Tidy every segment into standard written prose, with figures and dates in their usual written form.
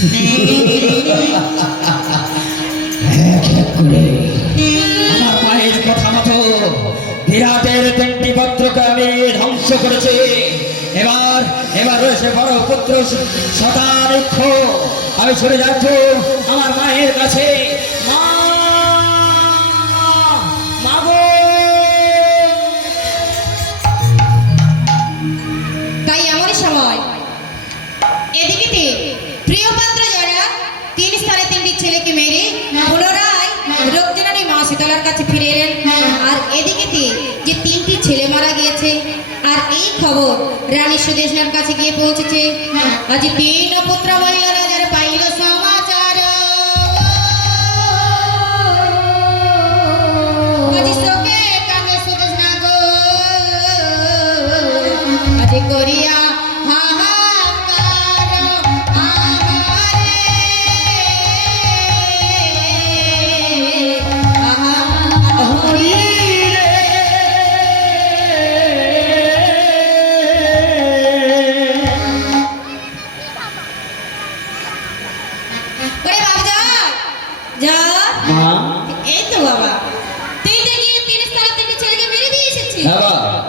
আমার মায়ের কথা মতো বিরাটের 3টি পুত্রকে আমি ধ্বংস করেছি। এবার রয়েছে বড় পুত্র শতানিক্ষ। আমি চলে যাচ্ছ আমার মায়ের কাছে। তাই এমন সময় এদিকে প্রিয় পাত্র যারা 3 স্থানে 3টি ছেলেকে মেরে পুনরায় রোগজননী মা শীতলার কাছে ফিরে এলেন। আর এদিকে যে 3টি ছেলে মারা গিয়েছে আর এই খবর রানী সুদেশনার কাছে গিয়ে পৌঁছেছে। আজ 3 পুত্র মহিলা রাজার পাইল সমাচার। আজ শোকে কাঁদে সুদেশনা গো, আজ করিয়া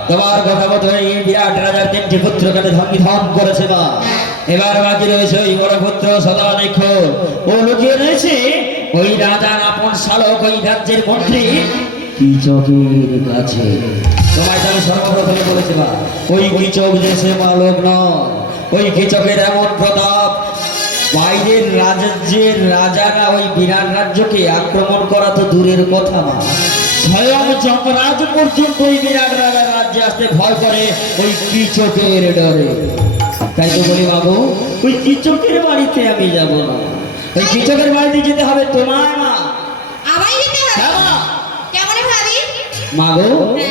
তোমার কথা মতো এই বিরাট রাজার 3টি পুত্রকে ধ্বংস করেছে মা। এবার বাকি রয়েছে ওই বড় পুত্র শতানিক্ষ। ও লুকিয়ে রয়েছে ওই রাজার আপন শালক, ওই রাজ্যের মন্ত্রী কিচকের কাছে। তোমায় আমি সর্বপ্রথমে বলেছি মা, ওই কিচক দেশে মালক নয়। ওই কিচকের এমন প্রতাপ, বাইরের রাজ্যের রাজারা ওই বিরাট রাজ্যকে আক্রমণ করা তো দূরের কথা মা, স্বয়ং যমরাজ পর্যন্ত ওই বিরাট রাজার রাজ্যে আসতে ভয় করে ওই কিচকের ডরে। তাই তো বলি বাবু, ওই কিচকের বাড়িতে আমি যাব না। ওই কিচকের বাড়িতে যেতে হবে তোমায় মা। আমায় যেতে হবে? কেমন ভাবি? মা গো,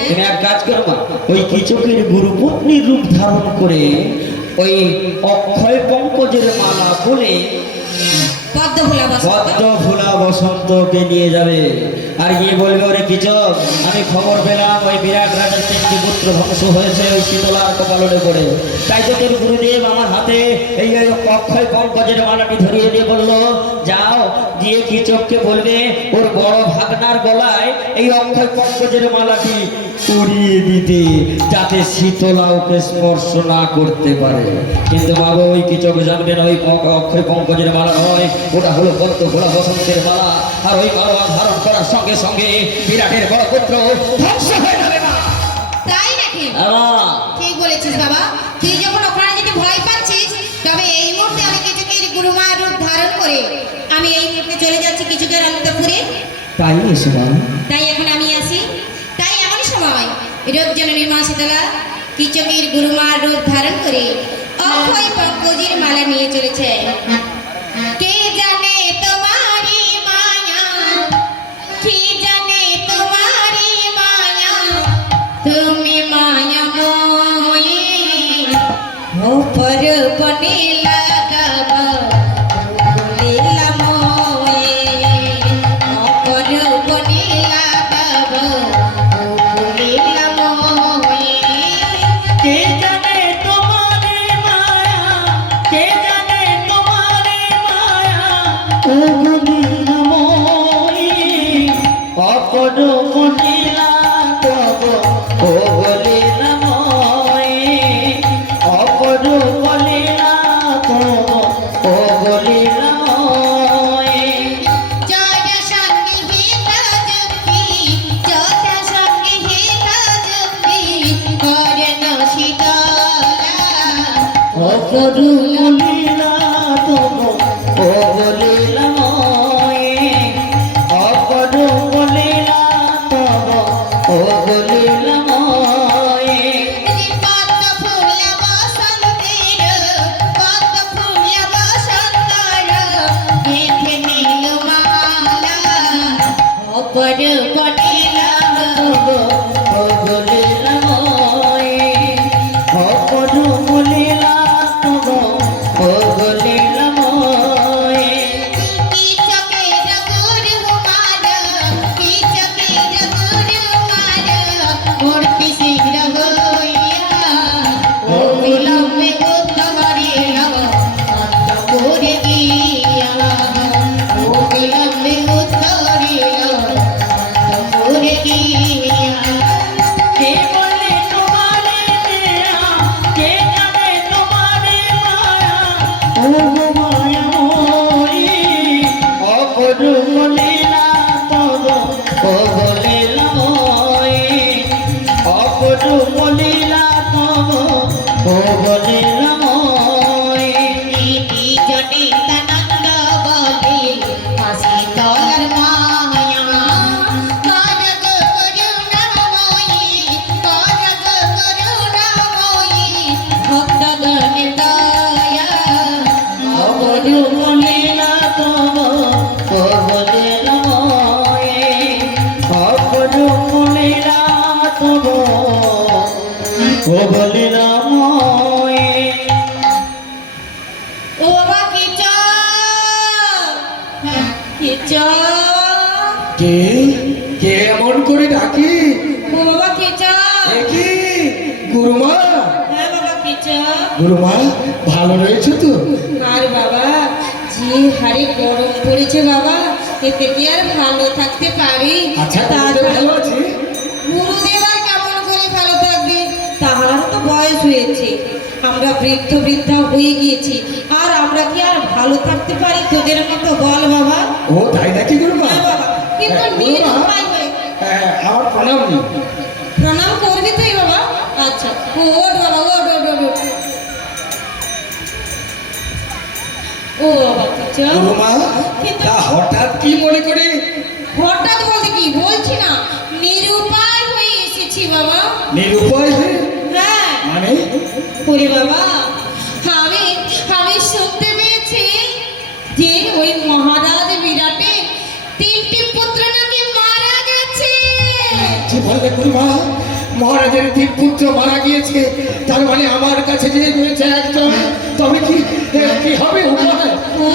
তুমি এক কাজ করো মা, ওই কিচকের গুরুপত্নীর রূপ ধারণ করে ওই অক্ষয় পঙ্কজের মালা বলে পদ্ম ফুলা বসন্তকে নিয়ে যাবে। আর গিয়ে বলবে, ওরে কিচক, আমি খবর পেলাম ওই বিরাট রাজার 3টি পুত্র ধ্বংস হয়েছে ওই শীতলার কপালনে পড়ে। তাই তো তোর গুরুদেব আমার হাতে এই অক্ষয় পঙ্কজের মালাটি ধরিয়ে দিয়ে বললো, যাও গিয়ে কিচককে বলবে ওর বড় ভাগনার গলায় এই অক্ষয় পঙ্কজের মালাটি উড়িয়ে দিতে, যাতে শীতলা ওকে স্পর্শ না করতে পারে। কিন্তু বাবু, ওই কিচক জানবে না ওই অক্ষয় পঙ্কজের মালা নয়, ওটা হলো পদ্ম ফুলা বসন্তের মালা। আর ওই মালা ধারণ করার সঙ্গে সঙ্গে বিরাটের বড় পুত্র ধ্বংস হয়ে যাবে না। তাই নাকি? ঠিক বলেছিস বাবা। তুই যখন ওখানে যেতে ভয় পাচ্ছিস, তবে এই মুহূর্তে আমি কিচকের গুরুমার রূপ ধারণ করে আমি এই মুহূর্তে চলে যাচ্ছি কিচকের অন্তঃপুরে। তাই এসমান, তাই এখন আমি আসি। তাই এমন সময় রোগজননী মা শীতলা কিচকের গুরুমার রূপ ধারণ করে অক্ষয় পঙ্কজের মালা নিয়ে চলেছে। কে জানে তোমারি মায়া, কে জানে তোমারি মায়া, তুমি মায়াময়ী ওপর বনে লাগাবা লীলাময়ী, ওপর বনে লাগাবা লীলাময়ী। কে জানে তোমারে মায়া, কে জানে তোমারে মায়া, ও লীলাময়ী, অপর বনিলা তব ও লীলাময়ী, অপর বনিলা তব ও লীলাময়ী। যথা সঙ্গে হেতা যুক্তি, যথা সঙ্গে হেতা যুক্তি করেন শীতলা, অপর বনিলা তব ও লীলাময়ী, অপর বনিলা তব ও লীলাময়ী। পদ্ম ফুল বসন্তের, পদ্ম ফুল বসন্তের গেঁথে নিল মালা, অপর বনিলা তব ও লীলাময়ী, অপর বনিলা তব ও লীলাময়ী। কিচকের গুরুমার, কিচকের গুরুমার মূর্তি শীঘ্র হইয়া অবিলম্বে উদ্ধরিল অন্তঃপুরে গিয়া। বলিলাময় অপরূপ লীলা তব ও বলিলাময় ইতি জটিতানন্দ বলে হাসি তলার মায়া করগ করুণাময়ী করগ করুণাময়ী ভক্তগণের দয়া অপরূপ লীলা তব ও বলিলাময় অপরূপ লীলা তব ও বলিলাময় ও বাবা কি চাও কে কে এমন করে ডাকি? ও বাবা কি চাও এ কি গুরুমা? হ্যাঁ বাবা কি চাও গুরুমা ভালো রয়েছে তো? আর বাবা যে হারে গরম পড়েছে বাবা এতে কি আর ভালো থাকতে পারি আচ্ছা গুরুদেব ভালো আছে? গুরুদেব আর কেমন করে ভালো থাকবে তাহার তো বয়স হয়েছে আমরা বৃদ্ধা হয়ে গিয়েছি আর আমরা কি আর ভালো থাকতে পারি তোদের মতো বল বাবা ও তাই নাকি গুরুমা? হ্যাঁ বাবা কিন্তু হ্যাঁ, গুরুমা, নিরুপায় হয়ে আমার প্রণাম। প্রণাম করবি তুই বাবা আচ্ছা ওঠ বাবা ওঠ ওঠ ওঠ ওঠ। ও বাবা কিছু গুরুমা তা হঠাৎ কি মনে করে? হঠাৎ বলতে কি বলছি না নিরুপায় হয়ে এসেছি বাবা নিরুপায় হয়ে? হ্যাঁ মানে ওরে বাবা আমি আমি শুনতে পেয়েছি যে ওই মহারাজ বিরাটের 3টি পুত্র নাকি মারা গেছে কি বললে গুরুমা? মহারাজের 3 পুত্র মারা গিয়েছে, তার মানে আমার কাছে যে রয়েছে একজন, তবে কি কি হবে উপায়? ও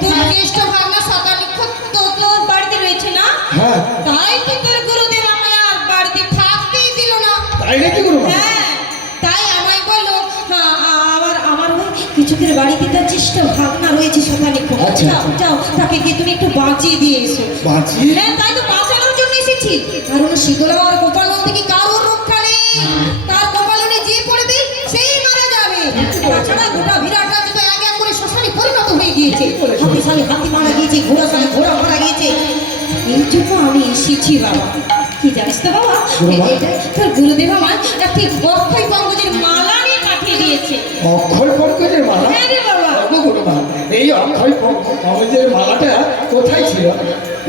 তোর জ্যেষ্ঠ ভাগনা শতানিক্ষ তোর বাড়িতে রয়েছে না হ্যাঁ তাই তো তোর গুরুদেব আমায় আর বাড়িতে থাকতেই দিল না তাই নাকি গুরুমা? হ্যাঁ তাই আমায় বললো আমার ওই কিছুদের বাড়িতে তার জ্যেষ্ঠ ভাগনা রয়েছে শতানিক্ষ আচ্ছা। যাও যাও তাকে গিয়ে তুমি একটু বাঁচিয়ে দিয়ে এসো বাঁচি? হ্যাঁ তাই তো বাঁচানোর জন্য এসেছি কারণ শীতলা আর গোপাল থেকে কারোর রক্ষা নেই তার কপালনে যে পড়বে সেই মারা যাবে তাছাড়া গোটা বিরাট রাজ্য তো এক এক করে শ্মশানে পরিণত হয়ে গিয়েছে হাতি সালে হাতি মারা গিয়েছে ঘোড়া সালে ঘোড়া মারা গিয়েছে এই জন্য আমি এসেছি বাবা কি জানিস তো বাবা গুরুমা? এটা তোর গুরুদেব আমার একটি অক্ষয় পঙ্কজের মালা নিয়ে পাঠিয়ে দিয়েছে অক্ষয় পঙ্কজের মালা? হ্যাঁ রে বাবা ওগো গুরুমা, এই অক্ষয় পঙ্কজের মালাটা কোথায় ছিল?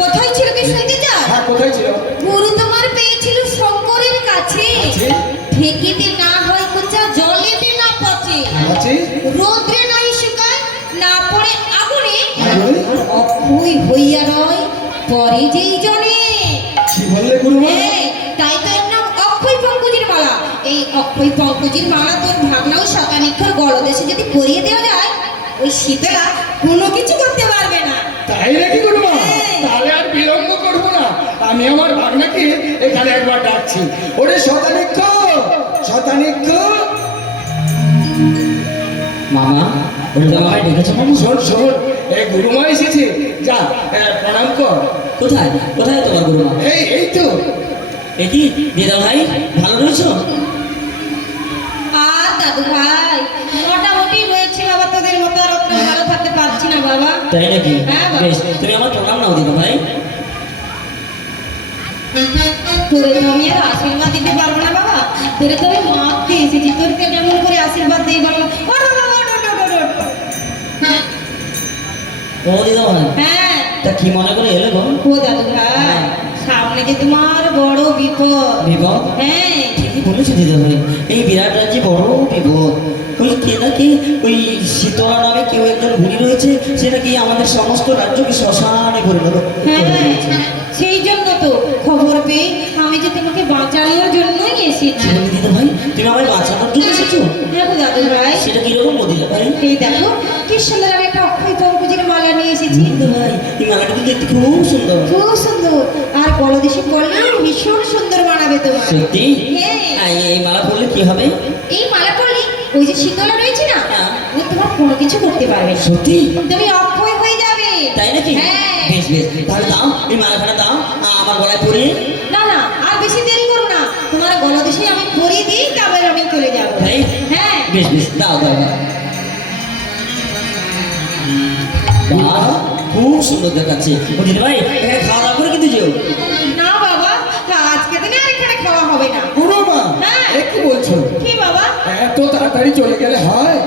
কোথায় ছিল তুই শুনতে চাস হ্যাঁ কোথায় ছিল? গুরু তোমার পেয়েছিল শঙ্করের কাছে আছে? ঢেকিতে না হয় কোচা জলেতে না পচে আছে? রোদ্রে নাই শুকায় না পড়ে আগুনে আগুনে? আর অক্ষয় হইয়া রয় পরে যেই জনে কি বললে গুরুমা? এই, তাই তো এর নাম অক্ষয় পঙ্কজের মালা এই অক্ষয় পঙ্কজের মালা তোর ভাগনাও শতানিক্ষর গলদেশে যদি পরিয়ে দেওয়া যায় ওই শীতলা কোনো কিছু করতে পারবে না তাই নাকি গুরুমা? হ্যাঁ। তাহলে আর বিলম্ব করবো না, আমি আমার ভাগনাকে এখানে একবার ডাকছি। ওরে শতানিক্ষ, শতানিক্ষ, মামা ওটা তো আমায় ডেকেছো মামা? শোন শোন, এই গুরুমা এসেছে, যা প্রণাম কর। কোথায় কোথায় তোমার গুরুমা? এই তো। এ কি দিদা ভাই ভালো রয়েছো? আর দাদু ভাই মোটামুটি রয়েছে বাবা তোদের মতো আর অত ভালো থাকতে পারছি না বাবা তাই নাকি? হ্যাঁ বাবা। বেশ তুমি আমার প্রণাম নাও দিদা ভাই। তোরে তো আমি আর আশীর্বাদ দিতে পারবো না বাবা তোরে তো আমি মাপতে এসেছি তোরকে কেমন করে আশীর্বাদ দিই বাবা ওঠ বাবা, ওঠ, ওঠ, ওঠ, ওঠ, ওঠ। ও দিদা ভাই হ্যাঁ তা কি মনে করে এলে গো? ও দাদু ভাই সামনে যে তোমার বড় বিপদ বিপদ? হ্যাঁ ঠিকই বলেছো দিদা ভাই, এই বিরাট রাজ্যে বড় বিপদ। ওই কে নাকি ওই শীতলা নামে কেউ একজন ঘুরি রয়েছে, সে নাকি আমাদের সমস্ত রাজ্যকে শ্মশানে পরিণত হ্যাঁ করে দিয়েছে। সেই জন্য তো খবর পেয়ে আমি যে তোমাকে বাঁচানোর জন্যই এসেছি কি বলে দিদা ভাই, তুমি আমায় বাঁচানোর জন্য এসেছো? হ্যাঁ গো দাদু ভাই সেটা কিরকম গো দিদা ভাই? এই দেখো কি সুন্দর আমি একটা অক্ষয় পঙ্কজের মালা নিয়ে এসেছি দিদা ভাই এই মালাটা কিন্তু দেখতে খুব সুন্দর। খুব সুন্দর আর গলদেশে পড়লে ভীষণ সুন্দর মানাবে তোমার সত্যি? হ্যাঁ। এই মালা পরলে কি হবে? এই মালা পরলে ওই যে শীতলা রয়েছে না হ্যাঁ। ও তোমার কোনো কিছু করতে পারবে না সত্যি? তুমি অক্ষয় হয়ে যাবে তাই নাকি? হ্যাঁ বেশ বেশ, তাহলে দাও এই মালাখানা দাও, আমার গলায় পরিয়ে। না না আর বেশি দেরি করো না তোমার গলদেশে আমি পরিয়ে দিই তারপরে আমি চলে যাবো তাই? হ্যাঁ বেশ বেশ, দাও দাও দাও। বাহ খুব সুন্দর দেখাচ্ছে। ও দিদি ভাই এখানে খাওয়া দাওয়া করে কিন্তু যেও। না বাবা এত তাড়াতাড়ি চলে গেলে হয়?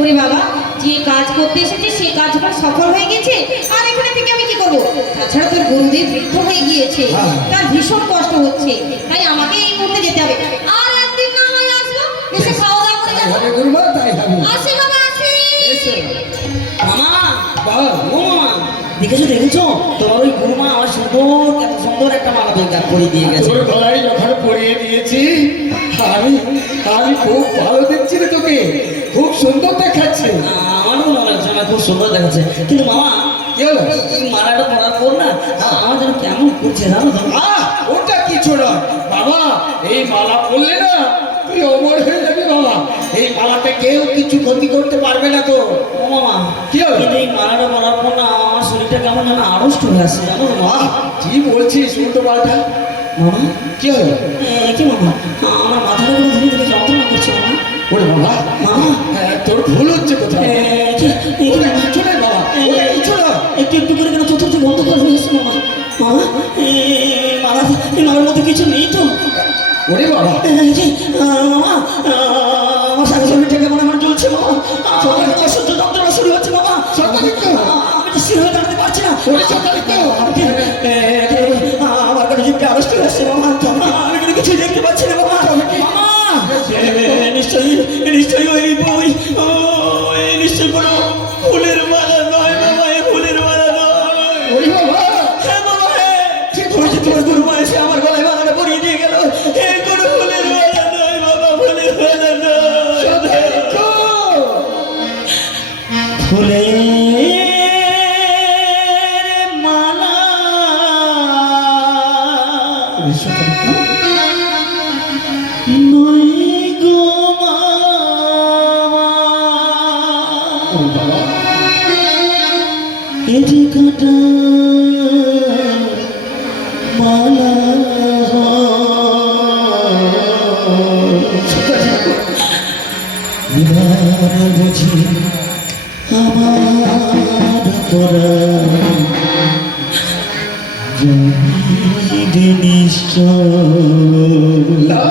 ওরে বাবা, যে কাজ করতে এসেছে সে কাজ আমার সফল হয়ে গেছে, আর এখানে থেকে আমি কি করবো? তাছাড়া তোর গুরুদেব বৃদ্ধ হয়ে গিয়েছে, হ্যাঁ। তার ভীষণ কষ্ট হচ্ছে, তাই আমাকে এই মুহূর্তে যেতে হবে। আর একদিন না হয় আসবো, এসে খাওয়া দাওয়া করে তাই যাবো। হবে গুরুমা, তাই হবে। আসি বাবা, আসি। এসো। মামা, বল। ও মামা, দেখেছো তোমার ওই গুরুমা আমার সুন্দর, এত সুন্দর একটা মালা বেকার করে দিয়ে গেছে। তোর গলায় যখন পরিয়ে দিয়েছি, আমি আমি খুব ভালো দেখছি রে তোকে, খুব সুন্দর দেখাচ্ছে। আমারও মনে হচ্ছে আমার খুব সুন্দর দেখাচ্ছে, কিন্তু মামা কি হলো? এই মালাটা পরার পর না আমার যেন কেমন করছে জানো তো? ওটা কিছু নয় বাবা, এই মালা পরলে না তুই অমর হয়ে যাবি বাবা। এই মালাতে কেউ কিছু ক্ষতি করতে পারবে না তো। ও মামা, কি হলো? কিন্তু এই মালাটা পরার পর না আমার শরীরটা কেমন যেন আড়ষ্ট হয়ে আসছে জানো তো মামা? কি বলছিস উল্টো পাল্টা? মামা, কি হলো? কি মামা, আমার মাথাটা কোনো ধীরে ধীরে যন্ত্রণা করছে মামা। ওরে বাবা, মামা, তোর ভুল হচ্ছে কোথাও। ওটা কিছু নয় বাবা, ওটা কিছু নয়। একটু একটু করে কেন চতুর্থ বন্ধ করে ফেলেছে মামা। মামা, এই মালার মধ্যে কিছু নেই তো? ওরে বাবা, মামা, আমার সারা শরীরটাকে মনে মনে চলছে মামা। আমার অসহ্য যন্ত্রণা শুরু হচ্ছে মামা। সর্বাধিক তো। আমি তো স্থির হয়ে দাঁড়াতে পারছি না। ওরে সর্বাধিক তো। আমার কাছে জিভটা আড়ষ্ট হয়ে আসছে মামা। আমি কিন্তু কিছু দেখতে পাচ্ছি না মামা। মামা, নিশ্চয়ই নিশ্চয়ই নিশ্চয়ই কোনো ফুলের মালা নয় মামা, এই ফুলের মালা নয়। ওরে বাবা, হ্যাঁ মামা, ওই যে তোমার গুরুমা এসে আমার গলায় মালাটা পরিয়ে দিয়ে গেল। এই কোনো ফুলের মালা নয় বাবা, ফুলের মালা নয়। সর্বাধিক তো। ফুলের মালা নয় গো মামা, এটি কাটা মালা এবার বুঝি আমার পরাণ জমিবে নিশ্চয়। না,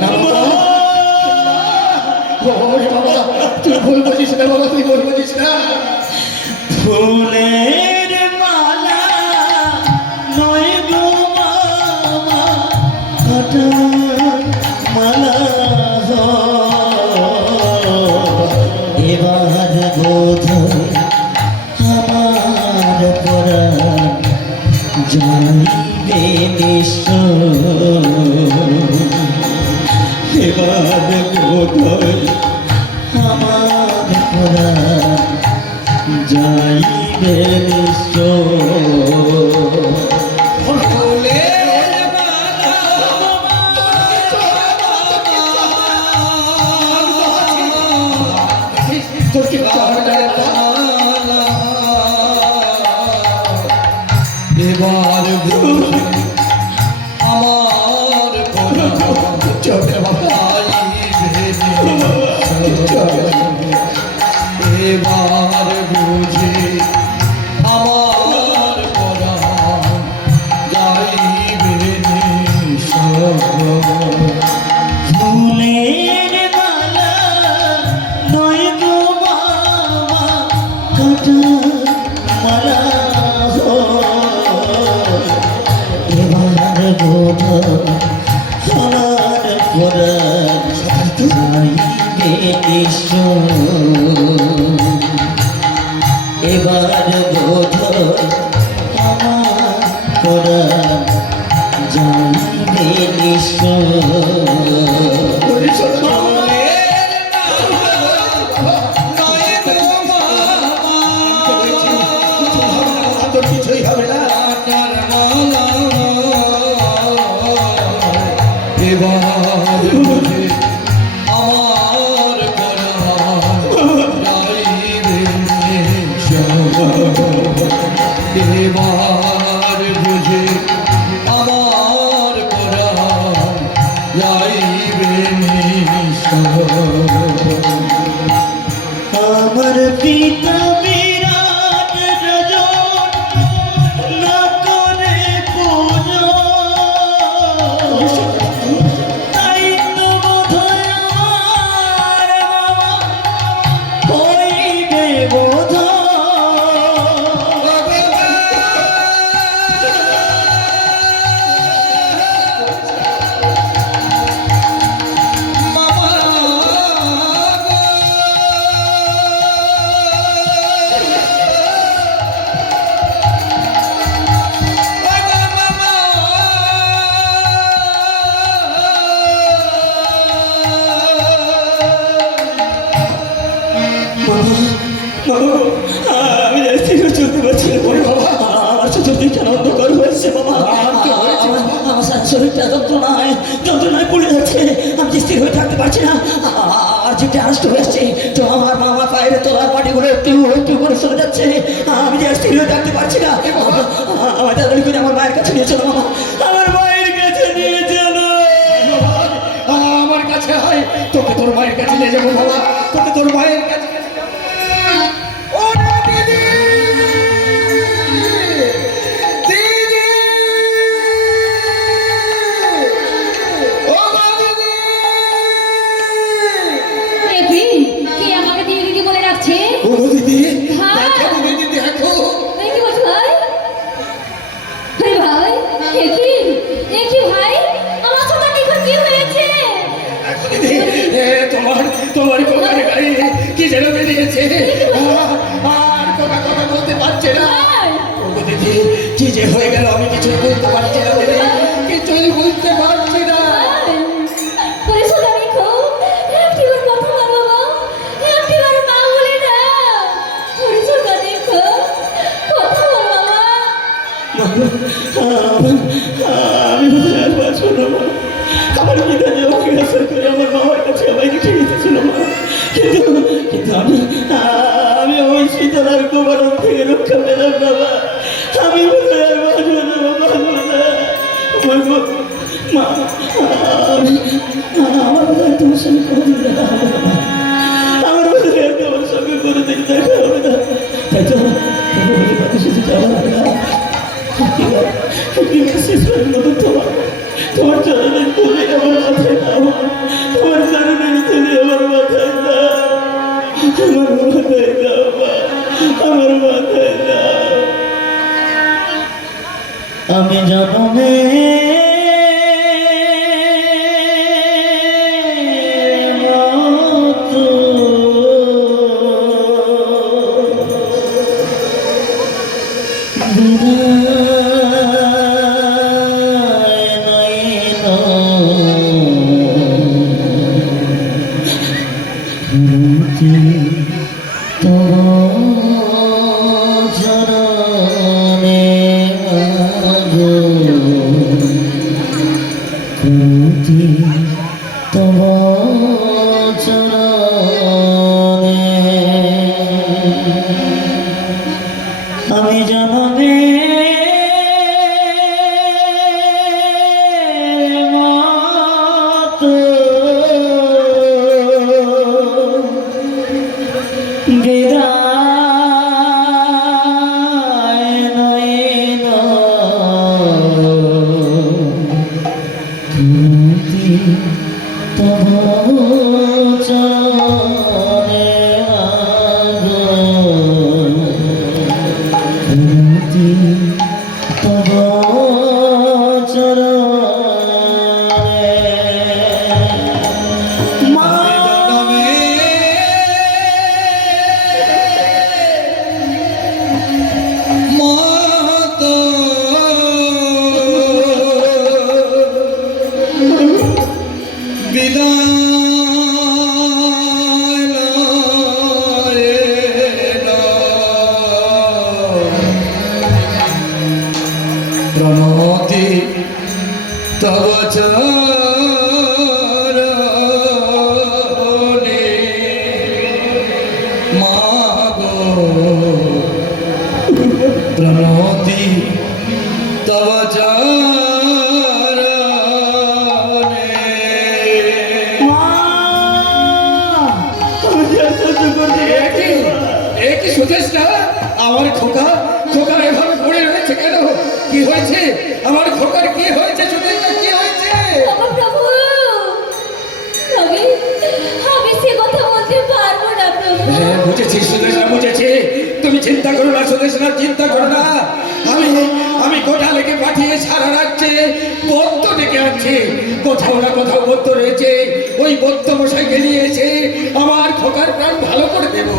না বাবা। ওরে বাবা, তুই ভুল বুঝিস না বাবা, তুই ভুল বুঝিস না। ফুলের মালা নয় গো মামা, কাটা মালা হয়। এবার বোধ আমার পরাণ যাইবে নিশ্চয়। এবার বোধ আমার পরাণ যাইবে তোর কি হবে না রে বাবা? এবার বুঝি আমার চল রে বাবা, এবার বুঝি আমার পরাণ যাইবে নিঃস্ব। ফুলের মালা নয় গো মামা, কাটা মালা হয়। এবার বোধ আমার পরাণ যাইবে নিশ্চয়। এবার বোধ আমার পরাণ যাইবে নিশ্চয়। ওরে সর্বাধিক। তোর কিছুই হবে না। এবার বুঝি আমার পরাণ যাইবে নিঃস্ব। এবার বুঝি আমার পরাণ যাইবে শরীরটা যন্ত্রণায় পড়ে যাচ্ছে, আমি যে স্থির হয়ে থাকতে পারছি না, আর যেটা আড়ষ্ট হয়ে আসছে, তো আমার মামা পায়ের তোলার মাটিগুলো একটু একটু করে সরে যাচ্ছে, আমি যে স্থির হয়ে থাকতে পারছি না। আমার তাড়াতাড়ি করে আমার মায়ের কাছে নিয়ে চলো মামা, আমার মায়ের কাছে নিয়ে চলো। আমার কাছে হয়, তোকে তোর মায়ের কাছে নিয়ে যাবো বাবা, তোকে তোর মায়ের কাছে নিয়ে যাবো। ওরে দিদি! দিদি! ও মা দিদি! এ কি? কে আমাকে দিয়ে দিদি বলে ডাকছে? ও দিদি! হ্যাঁ। দেখো দিদি, দেখো! এই কি বলছো ভাই? আরে ভাই, এ কি ভাই? আমার ছোটা নিখোঁজ কি হয়েছে? দেখো দিদি, তোমার কোকার গায়ে কি যেন বেরিয়েছে, আর কথা বলতে পারছে না। ভাই, ও দিদি, কি যে হয়ে গেল আমি কিছুই বলতে পারছি না দিদি, কিছুই বুঝতে পারছি না। ভাই, ওরে ছোটা নিখোঁজ, একটিবার কথা বল বাবা, একটিবার মা বলে না। ওরে ছোটা নিখোঁজ, কথা বল বাবা। আমি বোধহয় আর বাঁচবো না মা। আমার পিতা যে আমাকে আশা করে আমার মামার কাছে আমাকে ঠেকে দিয়েছিল মা, কিন্তু আমি ওই শীতলার কুমারণ থেকে রক্ষা পেলাম না মা। আমি বোধহয় আর বাঁচবো না মা, বাঁচবো না। মা, আমার বোধহয় তোমার সঙ্গে কোনোদিন দেখা হবে না মা। আমার বোধহয় তোমার সঙ্গে কোনোদিন দেখা হবে না। তাই তো তোমার শুধু যাওয়া হবে না। শেষবারের মতো তোমার চরণের তুলে আমার মাথায় দাও, তোমার চরণের তুলে আমার মাথায় দাও, আমার মাথায় দাও মা, আমার মাথায় দাও। আমি জনমে আমি জনমে মত বিদায় নইল তুতি তব চরণে আগো তুতি তব চরণে মা। প্রণতি তব চরণে মাগো, প্রণতি তব চরণে। কি সুদেশ না আমার খোকা, খোকা এভাবে পড়ে রয়েছে কেন? কি হয়েছে আমার খোকার? কি হয়েছে সুদেশ না, কি হয়েছে? বাবা প্রভু, আমি সে কথা বলতে পারবো না প্রভু। হ্যাঁ, বুঝেছি সুদেশ না, বুঝেছি। তুমি চিন্তা করো না সুদেশ না, চিন্তা করো না। আমি গোটা লেগে পাঠিয়ে সারা রাজ্যে বদ্ধ ডেকে আনছি। কোথাও না কোথাও বদ্ধ রয়েছে, ওই বদ্ধ মশাইকে নিয়ে এসে আমার খোকার প্রাণ ভালো করে দেবো।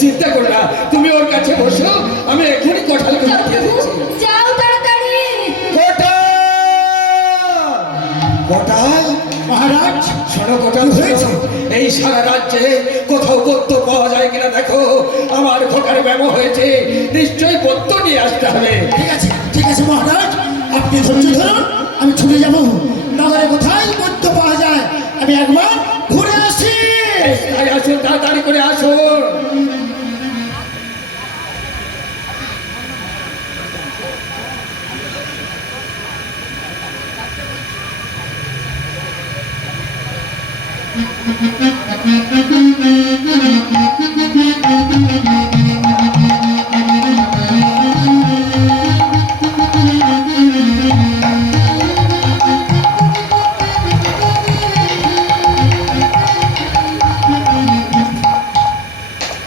চিন্তা করো না, তুমি ওর কাছে বসো, আমি এখনই কোঠালকে যাও পাঠিয়ে প্রভু, দিচ্ছি। যাও তাড়াতাড়ি। কোটাল মহারাজ, শোনো কোটাল হয়েছে এই সারা রাজ্যে কোথাও বদ্ধ পাওয়া যায় কিনা দেখো। আমার খোকার ব্যামো হয়েছে, নিশ্চয়ই বদ্ধ নিয়ে আসতে হবে। ঠিক আছে মহারাজ, আপনি ধৈর্য ধরুন, দূরে যাব নগরে কোথায় বৌদ্ধ পাওয়া যায় আমি একবার ঘুরে আসি। তাই আসুন, তাড়াতাড়ি করে আসুন।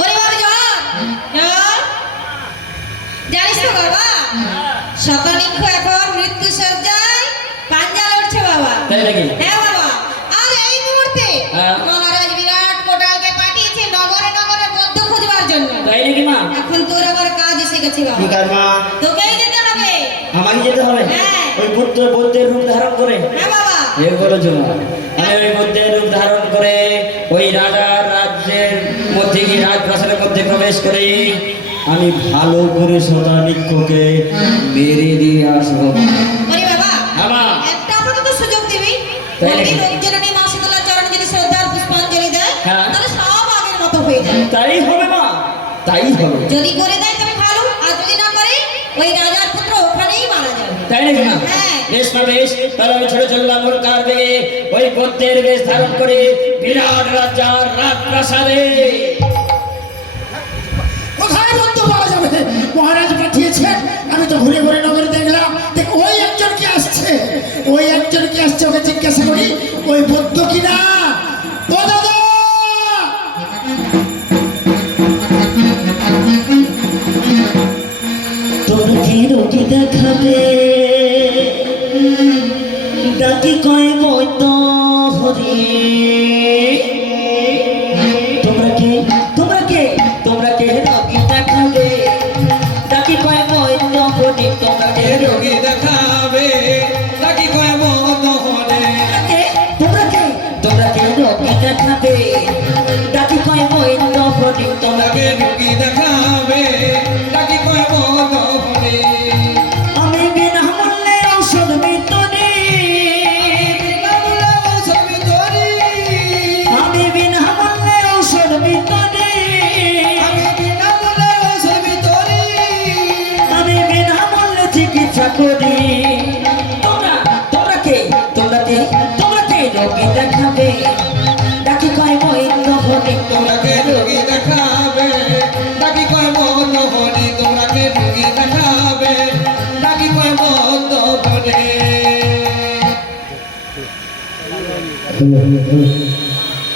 ওরে বাবা জন, জানিস তো বাবা শতনিক্ষ এখন মৃত্যু সজ্জায় পাঞ্জা লড়ছে বাবা। তাই নাকি? হ্যাঁ বাবা, আর এই মুহূর্তে হ্যাঁ। মহারাজ বিরাট কোটালকে পাঠিয়েছে নগরে নগরে বৌদ্ধ খুঁজবার জন্য। তাই নাকি মা? এখন তোর আবার কাজ এসে গেছে কি বাবা, কাজ মা? তোকেই যেতে হবে। আমাকে যেতে হবে? হ্যাঁ। ওই বুদ্ধের রূপ ধারণ করে? হ্যাঁ বাবা, এ বলেছো মা। আমি ওই বুদ্ধের রূপ ধারণ করে ওই রাজার রাজ্যের মধ্যে গিয়ে রাজপ্রাসাদের মধ্যে প্রবেশ করে আমি ভালো করে শতানিক্ষকে মেরে দিয়ে আসবো। ওরে বাবা হ্যাঁ মা। একটা আপাতত সুযোগ দিবি। তাই নাকি? ওই লোকজননী মা শীতলার চরণে যদি শ্রদ্ধার পুষ্পাঞ্জলি দেয় হ্যাঁ। তাহলে সব আগের মতো হয়ে যাবে। তাই হবে মা, তাই হবে। যদি করে দেয় তবে ভালো, আর যদি না করে ওই রাজার পুত্র ওখানেই মারা যাবে। তাই নাকি মা? হ্যাঁ। বেশ না বেশ, তাহলে আমি ছোট চললাম কার বেগে ওই বুদ্ধের বেশ ধারণ করে বিরাট রাজার রাজপ্রাসাদে। কোথায় বৌদ্ধ পাওয়া যাবে? মহারাজ পাঠিয়েছেন, আমি তো ঘুরে ঘুরে নগরে দেখলাম। দেখ ওই একজন কি আসছে, ওই একজন কি আসছে, ওকে জিজ্ঞাসা করি ওই বৌদ্ধ কিনা। ও দাদা, তোর কি রোগী দেখাবে ডাকি কয় বৈদ্য হরি। তোমরা কে তোমরা কে তোমরা কে রোগী দেখাবে ডাকি কয় বৈদ্য হরি। তোমরা কে রোগী দেখাবে তাকে কয় মত হরে। তোমরা কে তোমরা কে রোগী দেখাবে ডাকি কয় বৈদ্য হরি। তোমরা কে তাকে রোগী দেখাবে তাকে কয় মত হরে। আমি বিনামূল্যে ঔষধ বিতরি। বিনামূল্যে ঔষধ বিতরি। আমি বিনামূল্যে ঔষধ বিতরি। আমি বিনামূল্যে ঔষধ বিতরি। আমি বিনামূল্যে চিকিৎসা করি। তোমরা তোমরা কে তোমরা কে তোমরা কে রোগী দেখাবে ডাকি কয় বৈদ্য হরি। তোমরা তোমরাকে রোগী দেখাবে তাকে কয় মত হরে। তোমরাকে রোগী দেখাবে তাকে কয় মত হরে।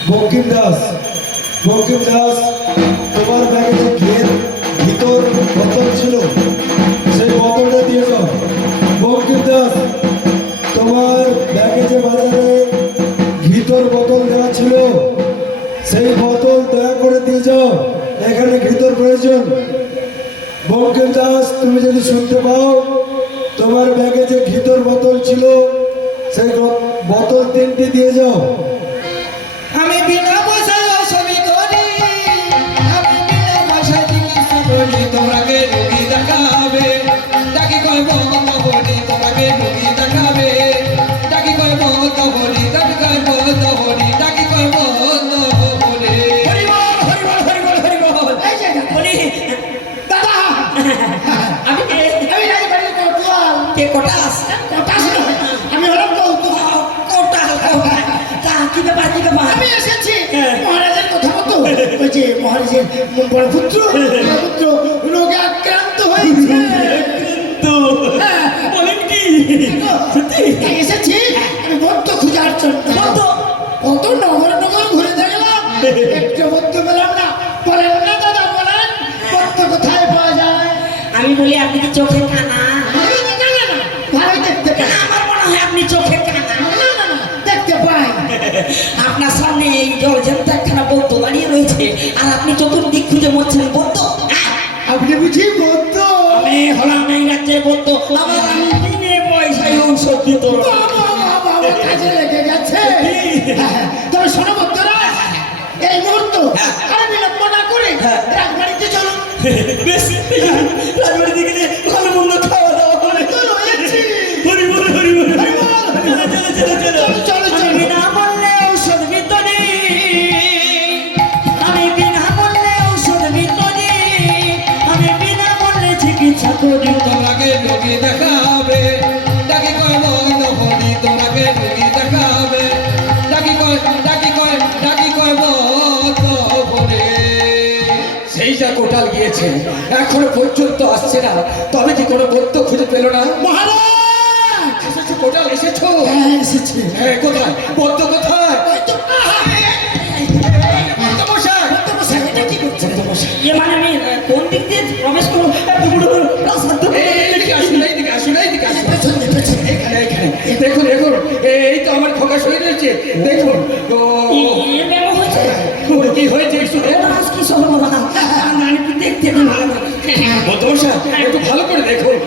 বঙ্কিম দাস, তোমার ব্যাগে যে ভিতর বোতল ছিল সেই বোতলটা দিয়ে যাও। বঙ্কিম দাস, তোমার ব্যাগে যে বাজারে ভিতর বোতল দেওয়া ছিল সেই বোতল দয়া করে দিয়ে যাও, এখানে ভিতর প্রয়োজন। বঙ্কিম দাস, তুমি যদি শুনতে পাও তোমার ব্যাগে যে ভিতর বোতল ছিল সেই বোতল 3টি দিয়ে যাও। আমি বিনা পয়সায় ঔষধ করি। আমি বিনা পয়সায় চিকিৎসা করি। তোমরাকে রোগী দেখাবে তাকে কয় মত হরি। তোমরাকে রোগী দেখাবে তাকে কয় মত হরি। তাকে কয় মত হরি। তাকে কয় মত হরি। হরি বল হরি বল হরি বল হরি বল। এই যে বলি দাদা, আমি কে? আমি রাজবাড়ির কৌতূহল। কে কোটাস? কোটাস নয়, আমি হলাম কৌতূহল। কোটাস তা কি ব্যাপার কি ব্যাপার? আমি এসেছি হ্যাঁ। মহারাজের কথা মতো। ওই যে মহারাজের বড় পুত্র রোগে আক্রান্ত হয়েছে। তো হ্যাঁ। বলেন কি সত্যি? তাই এসেছি আমি বৌদ্ধ খোঁজার জন্য। বৌদ্ধ? কত নগর নগর ঘুরে দেখলাম, একটু বৌদ্ধ পেলাম না। বলেন না দাদা, বলেন বৌদ্ধ কোথায় পাওয়া যায়? আমি বলি আপনি কি চোখের কানা? না না না, ভালো দেখতে পাই। আমার মনে হয় আপনি চোখের কানা। না না না, দেখতে পাই। আপনার সামনে এই জলজ্যান্ত একখানা বৌদ্ধ দাঁড়িয়ে রয়েছে আর আপনি চতুর্দিক খুঁজে মরছেন বৌদ্ধ। আপনি বুঝি বৌদ্ধ? আমি হলাম এই রাজ্যের বৌদ্ধ। আবার আমি বিনে পয়সায় ঔষধ দিত। বাবা, বাবা, কাজে লেগে গেছে। হ্যাঁ, তবে শোনো বৌদ্ধরা, এই মুহূর্ত আর বিলম্ব না করে রাজবাড়িতে চলুন। বেশ রাজবাড়ি দিকে ভালো মন্দ খাওয়া দাওয়া করে তো রয়েছি। হরি বল হরি বল হরি বল, হরি গিয়েছে, এখনো পর্যন্ত আসছে না। তবে কি কোনো বদ্ধ খুঁজে পেল না? মহারাজ এসেছো কোটাল, এসেছো? হ্যাঁ এসেছে হ্যাঁ, কোথায় বদ্ধ, কোথায়? ওই তো বদ্ধমশাই! বদ্ধমশাই, এটা কি করছেন? এ মানে আমি কোন দিক দিয়ে প্রবেশ করবো? এইদিকে আসুন, এইদিকে আসুন, এইদিকে আসুন। পেছন দিয়ে, পেছন দিয়ে। এখানে, এখানে। দেখুন, দেখুন, এই তো আমার খোকা শহীদ হয়েছে। দেখুন ওর কি হয়েছে একটু দেখুন। বদ্ধমশাই, একটু ভালো করে দেখুন।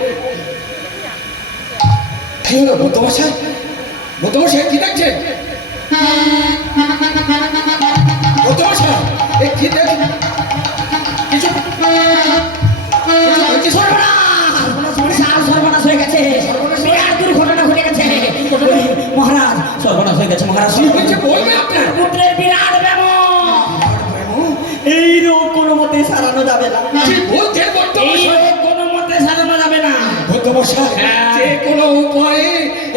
কি হলো বদ্ধমশাই? বদ্ধমশাই কি দেখছেন? বদ্ধমশাই, এ কি দেখছেন? কিছু কিছু সর্বনাশ হয়ে গেছে, বিরাট দুর্ঘটনা ঘটে গেছে মহারাজ। সর্বনাশ হয়ে গেছে মহারাজ। কি হয়েছে বলবেন আপনার? পুত্রের বিরাট ব্যামো, এই রোগ কোনো মতে সারানো যাবে না। কি বলছেন এই বদ্ধমশাই? রোগ কোনো মতে সারানো যাবে না। বদ্ধমশাই, হ্যাঁ। যে কোনো উপায়ে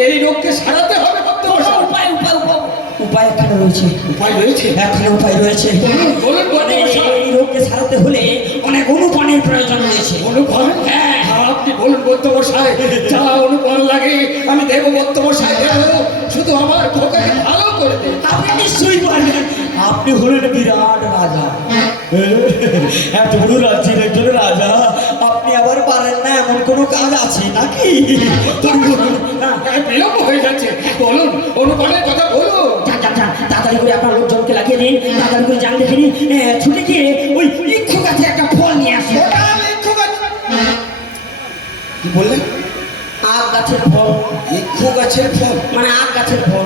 এই রোগকে সারাতে হবে বদ্ধমশাই। উপায় উপায় উপায় উপায় এখানে রয়েছে, উপায় রয়েছে? এখানে উপায় রয়েছে। বলুন মানে বদ্ধমশাই। এই রোগকে সারাতে হলে অনেক অনুপানের প্রয়োজন রয়েছে। অনুপান? হ্যাঁ। আপনি বলুন বদ্ধমশাই, যা অনুপান লাগে আমি দেবো বদ্ধমশাই, দেবো। শুধু আমার খোকাকে ভালো করে দিন। আপনি নিশ্চয়ই পারবেন, আপনি হলেন বিরাট রাজা, এত বড় রাজ্যের একজন রাজা, আপনি আবার পারেন না এমন কোনো কাজ আছে নাকি? বিলম্ব হয়ে যাচ্ছে, বলুন অনুপানের কথা বলুন। যান যান যান, তাড়াতাড়ি করে আপনার লোকজনকে লাগিয়ে দিন, তাড়াতাড়ি করে যান দেখে নিন, ছুটে গিয়ে ওই ইক্ষু গাছে একটা ফল নিয়ে আসুন। কি বললেন? আখ গাছের ফল, ইক্ষু গাছের ফল? মানে আখ গাছের ফল।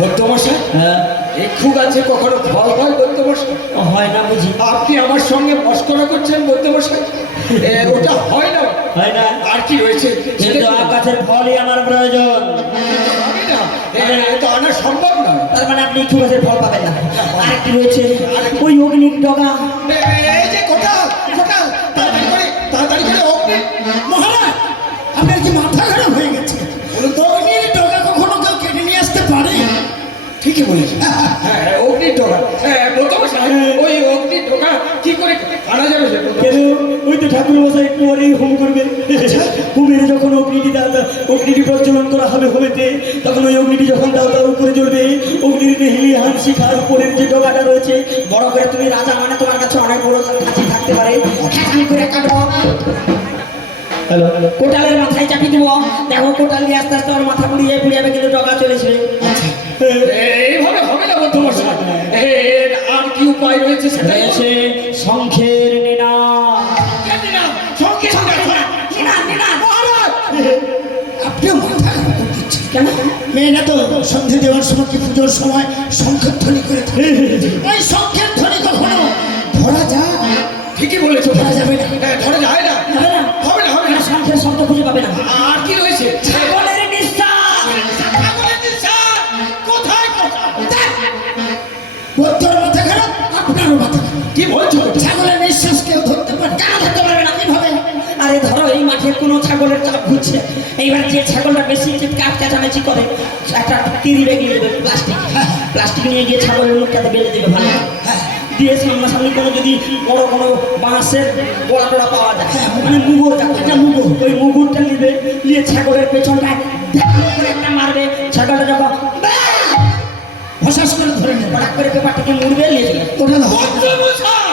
বদ্ধমশাই, হ্যাঁ, ইক্ষু গাছে কখনো ফল হয় বদ্ধমশাই? হয় না বুঝি? আপনি আমার সঙ্গে মস্করা করছেন বদ্ধমশাই, ওটা হয় না। হয় না, আর কি রয়েছে? কিন্তু আখ গাছের ফলই আমার প্রয়োজন। আমি না, এ তো আনা সম্ভব নয়। তার মানে আপনি ইক্ষু গাছের ফল পাবেন না। আরেকটি রয়েছে ওই অগ্নির ডগা। এই যে কোটাল, কোটাল, তাড়াতাড়ি করে অগ্নি। মহারাজ আপনার কি মাথা খারাপ হয়ে গেছে? অগ্নির ডগা কখনো কেউ কেটে নিয়ে আসতে পারে? ঠিকই বলেছি। হ্যাঁ, অগ্নির ঢোকা। হ্যাঁ, বদ্ধমশাই, ওই অগ্নির ঢোকা কি করে আনা যাবে? কেন? ওই তো ঠাকুর মশাই একটু পরেই হোম করবে। হোমের যখন অগ্নিটি প্রজ্বলন করা হবে হোমেতে, তখন ওই অগ্নিটি যখন দাও দাও করে জ্বলবে, অগ্নির নেহিলি হান শিখার উপরের যে ডগাটা রয়েছে, বড় করে তুমি রাজা মানে তোমার কাছে অনেক বড় কাছে থাকতে পারে, হ্যাঁ করে কাটবো। হ্যালো, কোটালের মাথায় চাপি দিব, দেখো কোটাল দিয়ে আস্তে আস্তে ওর মাথা পুড়িয়ে পুড়িয়ে কিন্তু ডগা চলেছে। এইভাবে হবে না বদ্ধমশাই, এর আর কি উপায় রয়েছে সেটা রয়েছে শঙ্খের নিনা। আপনিও মাথা খারাপ করে দিচ্ছেন। কেন? মেয়েরা তো সন্ধে দেওয়ার সময় কি পুজোর সময় শঙ্খের ধ্বনি করে থাকে। ওই শঙ্খের ধ্বনি কখনো ধরা যায়? ঠিকই বলেছো, ধরা যাবে না। হ্যাঁ, ধরে যায় না। হবে না, হবে না, হবে না। শঙ্খের শব্দ খুঁজে পাবে না। আর কি রয়েছে? ছাগলের নিঃশ্বাস। ছাগলের নিঃশ্বাস। কোথায় কোথায়? বদ্ধর মাথা খারাপ, আপনারও মাথা খারাপ। কি বলছো? ছাগলের নিঃশ্বাস কেউ ধরতে পারে? কেন ধরতে পারবে না? কিভাবে? আরে ধরো এই মাঠে কোনো ছাগলের চাপ ঘুরছে, এইবার যে ছাগলটা বেশি চিৎকার চেঁচামেচি করে, একটা তিরি ব্যাগ নিয়ে দেবে, প্লাস্টিক নিয়ে গিয়ে ছাগলের মুখটাতে বেঁধে দেবে ভালো, দিয়ে সামনাসামনি কোনো যদি বড় কোনো বাঁশের গোড়া টোড়া পাওয়া যায়, মানে মুগুর, একটা মুগুর, ওই মুগুরটা নিবে, নিয়ে ছাগলের পেছনটায় ধ্যান করে একটা মারবে, ছাগলটা যখন হসাস করে ধরে নেবে। হঠাৎ করে পেপারটাকে মুড়বে, নিয়ে চলে যাবে। ওটা না বদ্ধমশাই,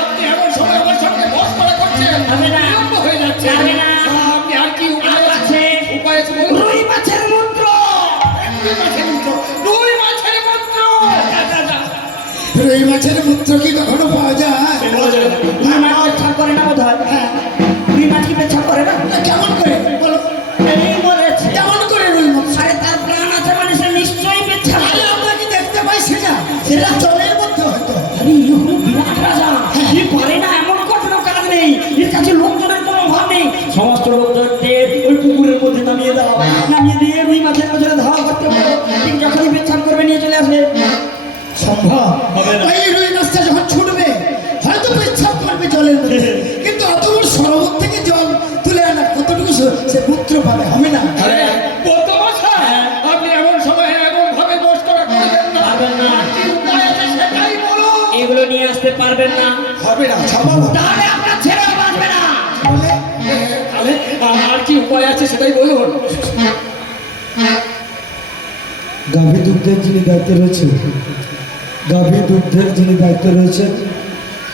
আপনি এমন সময় আমার সঙ্গে মস্করা করছেন। হবে না। বিলম্ব হয়ে যাচ্ছে। পারবে না। আপনি আর কি উপায় আর আছে। উপায় আছে বলুন। রুই মাছের মন্ত্র। রুই মাছের মন্ত্র। রুই মাছের মন্ত্র। রুই মাছের মূত্র কি কখনো পাওয়া যায়? রুই মাছ পেচ্ছাপ করে না বোধ হয়? হ্যাঁ। রুই মাছ কি পেচ্ছাপ করে না? তা কেমন করে বলো? এই মরেছে। কেমন করে রুই মাছ? আরে তার প্রাণ আছে মানে সে নিশ্চয়ই পেচ্ছাপ আরে করে। আমরা কি দেখতে পাই সেটা? সেটা জলের মধ্যে হয়তো। আরে এই হলো বিরাট রাজা, এ পারে না এমন কোনো কাজ নেই, এর কাছে লোকজনের কোনো অভাব নেই। সমস্ত লোকজনদের ওই পুকুরের মধ্যে নামিয়ে দাও, নামিয়ে দিয়ে রুই মাছের পেছনে ধাওয়া করতে পারো, ঠিক যখনই পেচ্ছাপ করবে নিয়ে চলে আসবে। সম্ভব হবে না। ওই রুই মাছটা যখন ছুটবে হয়তো পেচ্ছাপ করবে জলের মধ্যে, কিন্তু অত বড় সরোবর থেকে জল তুলে আনা কতটুকু সে পুত্র পাবে? হবে না। আরে বদ্ধমশাই, আপনি এমন সময় এমন ভাবে মস্করা করবেন না। পারবেন না। আর কি উপায় আছে সেটাই বলুন। এগুলো নিয়ে আসতে পারবেন না। হবে না সম্ভব হবে না। তাহলে আপনার ছেলেও বাঁচবে না। তাহলে আর কি উপায় আছে সেটাই বলুন। গাভী দুগ্ধের যিনি দায়িত্বে রয়েছেন, গাভী দুগ্ধের যিনি দায়িত্বে রয়েছেন,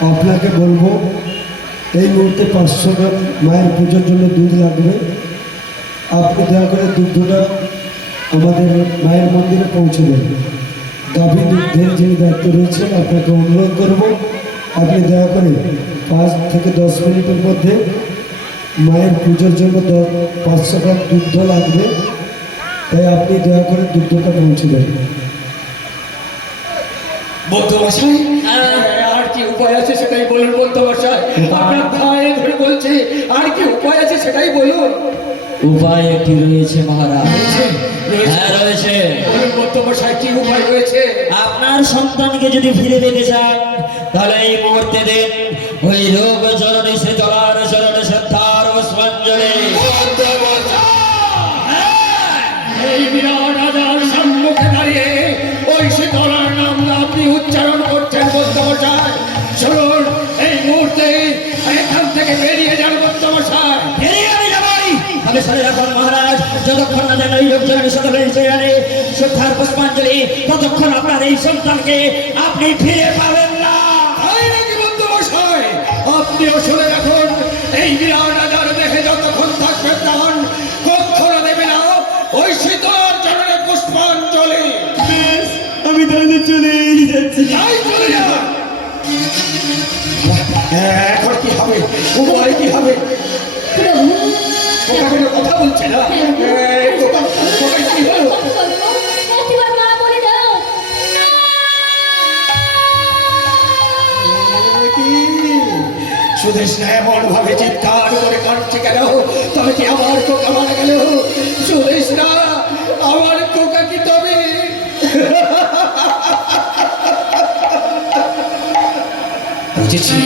আপনাকে বলবো এই মুহূর্তে 500 গ্রাম মায়ের পুজোর জন্য দুধ লাগবে। আপনি দয়া করে দুগ্ধটা আমাদের মায়ের মন্দিরে পৌঁছে দেন। গাভী দুগ্ধের যিনি দায়িত্বে রয়েছেন, আপনাকে অনুরোধ করব আপনি দয়া করে 5 থেকে 10 মিনিটের মধ্যে মায়ের পুজোর জন্য 500 গ্রাম দুগ্ধ লাগবে, তাই আপনি দয়া করে দুগ্ধটা পৌঁছে দেন। বদ্ধমশাই আর কি উপায় আছে সেটাই বলুন বদ্ধমশাই। আপনার ভাই ধরে বলছে আর কি উপায় আছে সেটাই বলুন। উপায় একটি রয়েছে মহারাজ। রয়েছে? হ্যাঁ রয়েছে। বলুন বদ্ধমশাই কি উপায় রয়েছে? আপনার সন্তানকে যদি ফিরে পেতে চান তাহলে এই মুহূর্তে দিন ওই রোগ চরণে সে চলার চরণে শ্রদ্ধার পুষ্পাঞ্জলি। এই বিরাট রাজার সম্মুখে দাঁড়িয়ে ওই শীতলার নাম আপনি উচ্চারণ করছেন বদ্ধমশাই। শুনুন এই মুহূর্তে এখান থেকে বেরিয়ে যান বদ্ধমশাই। বেরিয়ে আমি যাবই। তবে শুনে রাখুন মহারাজ, যতক্ষণ না যেন এই রোগ চরণে শ্রদ্ধার পুষ্পাঞ্জলি, ততক্ষণ আপনার এই সন্তানকে আপনি ফিরে পাবেন না। তাই নাকি বদ্ধমশাই? আপনিও শুনে রাখুন, এই বিরাট রাজার দেহে যতক্ষণ থাকবে প্রাণ কখনো দেবে না ওই শীতলার চরণে পুষ্পাঞ্জলি। আমি তাহলে চলেই যাচ্ছি। তাই চলে যা। এখন কি হবে? উপায় কি হবে? প্রভু ওটা কোনো কথা বলছে না। ওটা কি হলো? কথা বলবো, একটিবার মা বলে দাও না। সুদেশনা এমন ভাবে চিৎকার করে কাঁদছে কেন? তবে কি আমার কোকা মারা গেল? সুদেশনা আমার কোকা কি তবে? বুঝেছি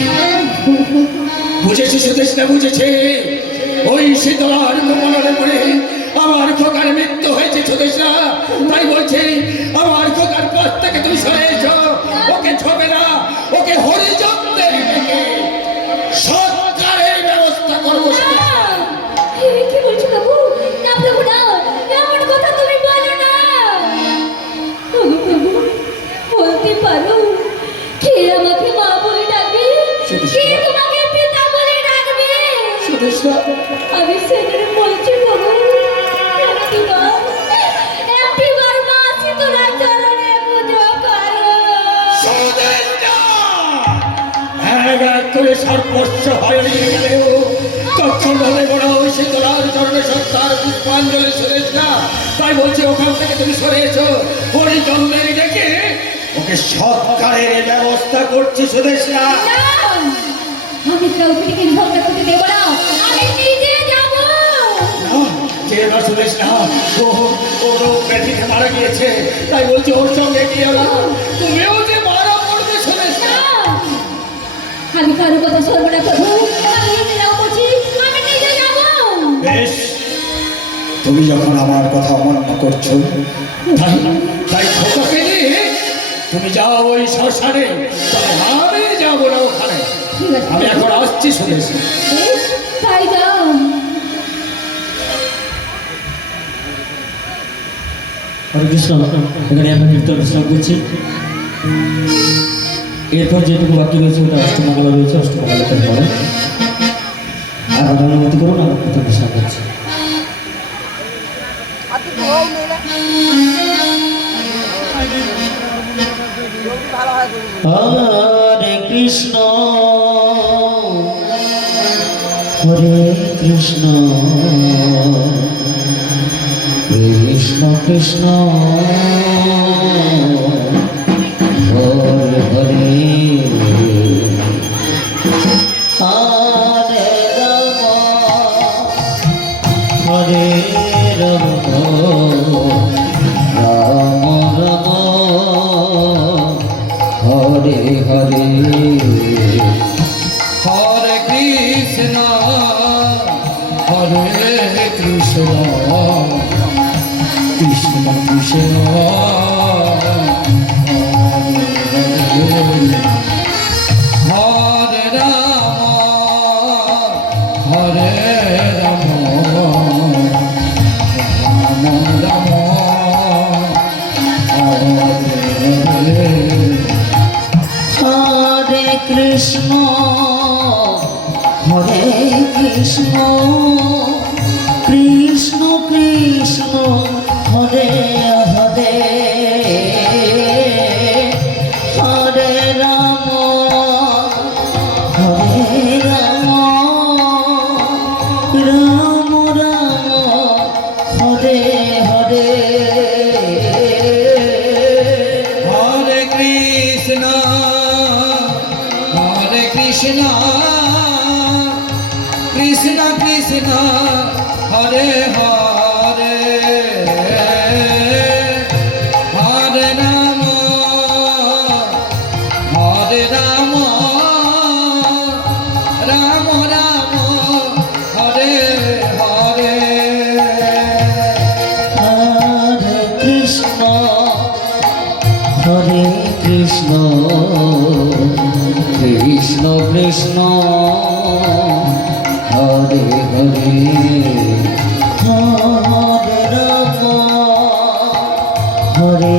বুঝেছি সুদেশনা বুঝেছি। ওই শীতলার কোমলের পরে আমার খোকার মৃত্যু হয়েছে সুদেশনা। তাই বলছি আমার খোকার পাশ থেকে তুমি সরে এসো। ওকে ছবে না, ওকে হরিচন্দ্রের ডেকে সৎকারের ব্যবস্থা করবো। কি বলছো বাবু? না প্রভু না, এমন কথা তুমি বলো না। ওগো প্রভু, বলতে পারো কে আমাকে মা বলে ডাকবে, কে তোমাকে পিতা বলে ডাকবে? সুদেশনা আমি সেদিন বলছি প্রভু, একটিবার মা শীতলার চরণে পুজো করো। করে সর্বস্ব হারিয়ে গেলেও তখন হবে বড় ওই শীতলার চরণে সত্তার পুষ্পাঞ্জলি সুরেশ না। তাই বলছি ওখান থেকে তুমি সরে এসো। হরিচন্দ্রের ডেকে ওকে সৎকারের ব্যবস্থা করছি সুদেশ না। না, আমি দ্রৌপদীকে ঝগড়া করতে দেব না, আমি নিজে যাব। যে না সুদেশ না, ও ব্যাধিতে মারা গিয়েছে। তাই বলছি ওর সঙ্গে গিয়ে না, তুমিও যে মারা পড়বে সুদেশ না। আমি কারো কথা শুনবো না প্রভু, আমি নিজে যাবো বলছি, আমি নিজে যাব। বেশ, তুমি যখন আমার কথা অমান্য করছো, তাই তাই খোকাকে নিয়ে তুমি যাও ওই শ্মশানে। তবে আমি যাবো না ওখানে। ঠিক আছে, আমি এখন আসছি শুনেছি। বেশ, তাই যাও। হরে কৃষ্ণ। এখানে আমরা কীর্তন বিশ্রাম করছি। এরপর যেটুকু বাকি রয়েছে ওটা অষ্টমঙ্গলা রয়েছে, অষ্টমঙ্গলাটা পরে আর অনুমতি করুন, আমরা কীর্তন বিশ্রাম করছি। হরে কৃষ্ণ হরে কৃষ্ণ কৃষ্ণ কৃষ্ণ হরে হরে হরে রাম হরে রাম রাম রাম হরে হরে হরে কৃষ্ণ হরে কৃষ্ণ কৃষ্ণ কৃষ্ণ হরে কৃষ্ণ হরে কৃষ্ণ কৃষ্ণ কৃষ্ণ হরে হরে হরে রাম হরে রাম রাম রাম হরে হরে হরে কৃষ্ণ কৃষ্ণ কৃষ্ণ হরে হরে হরে রাম রাম রাম হরে হরে হরে কৃষ্ণ কৃষ্ণ কৃষ্ণ হরে হরে হরে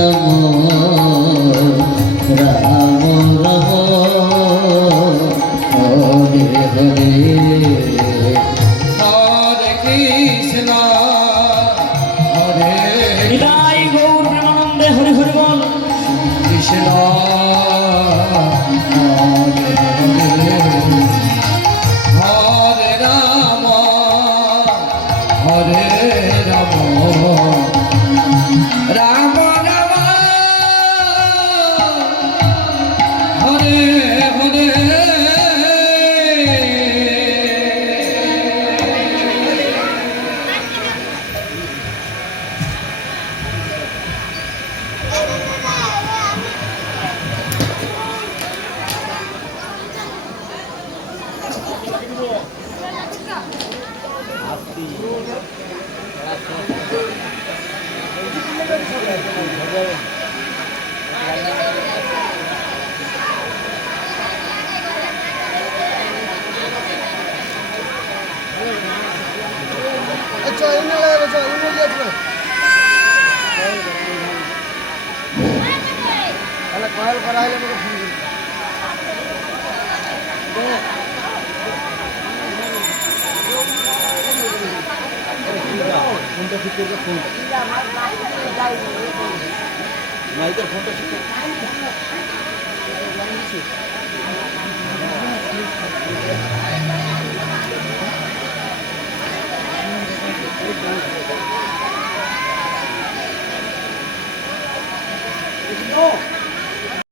রাম রাম রাম হরে হরে হরে কৃষ্ণ হরে নিতাই গৌর প্রেমানন্দে হরি হরি বল কৃষ্ণ হরে রাম রাম রাম হরে হরে